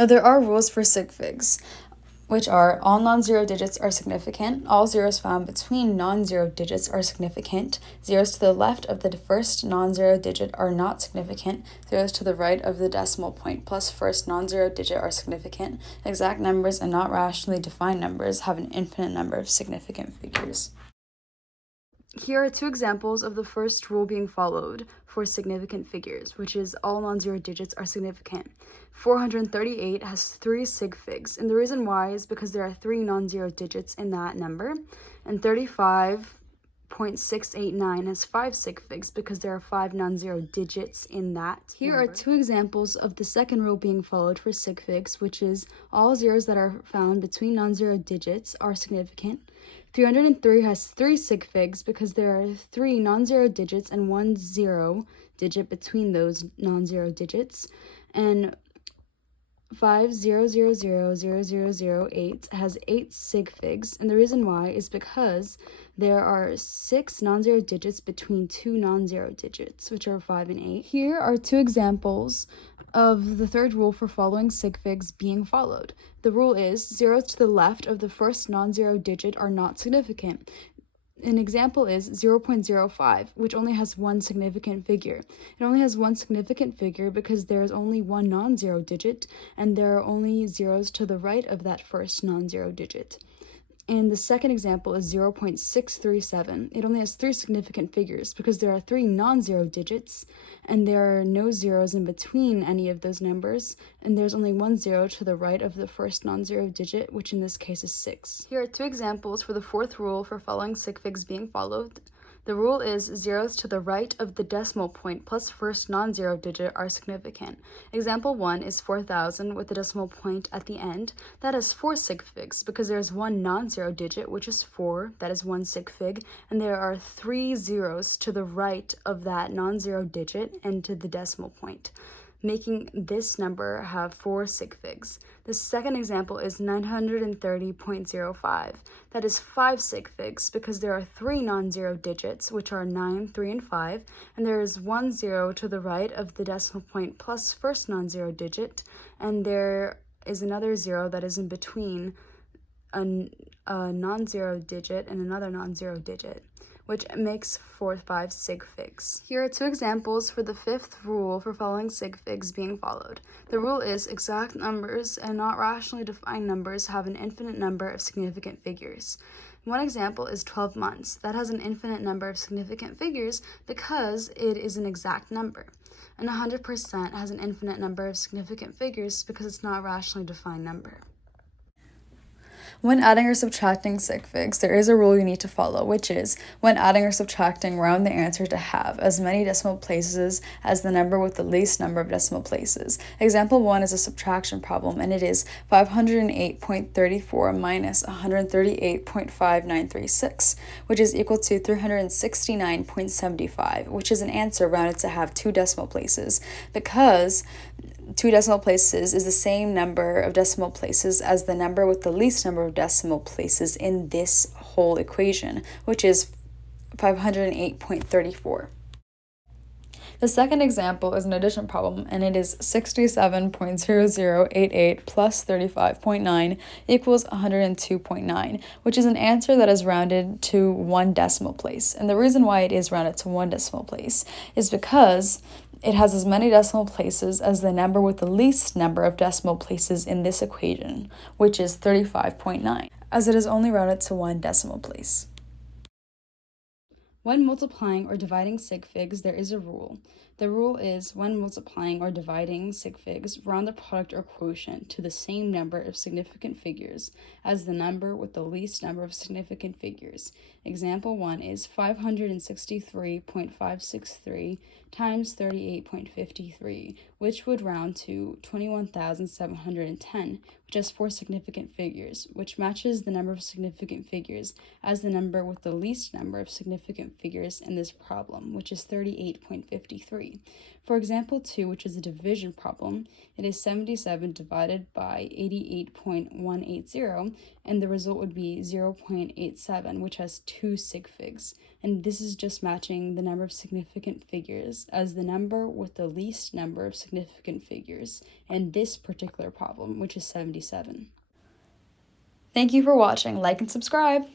Now, there are rules for sig figs, which are all non-zero digits are significant, all zeros found between non-zero digits are significant, zeros to the left of the first non-zero digit are not significant, zeros to the right of the decimal point plus first non-zero digit are significant, exact numbers and not rationally defined numbers have an infinite number of significant figures. Here are two examples of the first rule being followed for significant figures, which is all non-zero digits are significant. 438 has 3 sig figs, and the reason why is because there are 3 non-zero digits in that number, and 35.689 has 5 sig figs because there are 5 non-zero digits in that Here number. Are two examples of the second rule being followed for sig figs, which is all zeros that are found between non-zero digits are significant. 303 has 3 sig figs because there are 3 non-zero digits and 1 zero digit between those non-zero digits. And 5000008 has 8 sig figs, and the reason why is because there are 6 non-zero digits between 2 non-zero digits, which are 5 and 8. Here are two examples of the third rule for following sig figs being followed. The rule is zeros to the left of the first non-zero digit are not significant. An example is 0.05, which only has one significant figure. It only has one significant figure because there is only one non-zero digit, and there are only zeros to the right of that first non-zero digit. And the second example is 0.637. It only has 3 significant figures because there are 3 non-zero digits, and there are no zeros in between any of those numbers, and there's only 1 zero to the right of the first non-zero digit, which in this case is 6. Here are two examples for the fourth rule for following sig figs being followed. The rule is zeros to the right of the decimal point plus first non-zero digit are significant. Example 1 is 4,000 with the decimal point at the end. That has 4 sig figs because there is one non-zero digit, which is 4, that is 1 sig fig, and there are 3 zeros to the right of that non-zero digit and to the decimal point, making this number have 4 sig figs. The second example is 930.05. That is 5 sig figs because there are 3 non-zero digits, which are 9, 3, and 5, and there is 1 zero to the right of the decimal point plus first non-zero digit, and there is another zero that is in between a non-zero digit and another non-zero digit, which makes 5 sig figs. Here are two examples for the fifth rule for following sig figs being followed. The rule is exact numbers and not rationally defined numbers have an infinite number of significant figures. One example is 12 months. That has an infinite number of significant figures because it is an exact number. And 100% has an infinite number of significant figures because it's not a rationally defined number. When adding or subtracting sig figs, there is a rule you need to follow, which is when adding or subtracting, round the answer to have as many decimal places as the number with the least number of decimal places. Example 1 is a subtraction problem, and it is 508.34 minus 138.5936, which is equal to 369.75, which is an answer rounded to have 2 decimal places, because 2 decimal places is the same number of decimal places as the number with the least number of decimal places in this whole equation, which is 508.34. The second example is an addition problem, and it is 67.0088 plus 35.9 equals 102.9, which is an answer that is rounded to 1 decimal place. And the reason why it is rounded to 1 decimal place is because it has as many decimal places as the number with the least number of decimal places in this equation, which is 35.9, as it is only rounded to 1 decimal place. When multiplying or dividing sig figs, there is a rule. The rule is when multiplying or dividing sig figs, round the product or quotient to the same number of significant figures as the number with the least number of significant figures. Example 1 is 563.563 times 38.53, which would round to 21,710, which has 4 significant figures, which matches the number of significant figures as the number with the least number of significant figures in this problem, which is 38.53. For example 2, which is a division problem, it is 77 divided by 88.180, and the result would be 0.87, which has 2 sig figs. and this is just matching the number of significant figures as the number with the least number of significant figures in this particular problem, which is 77. Thank you for watching. Like and subscribe!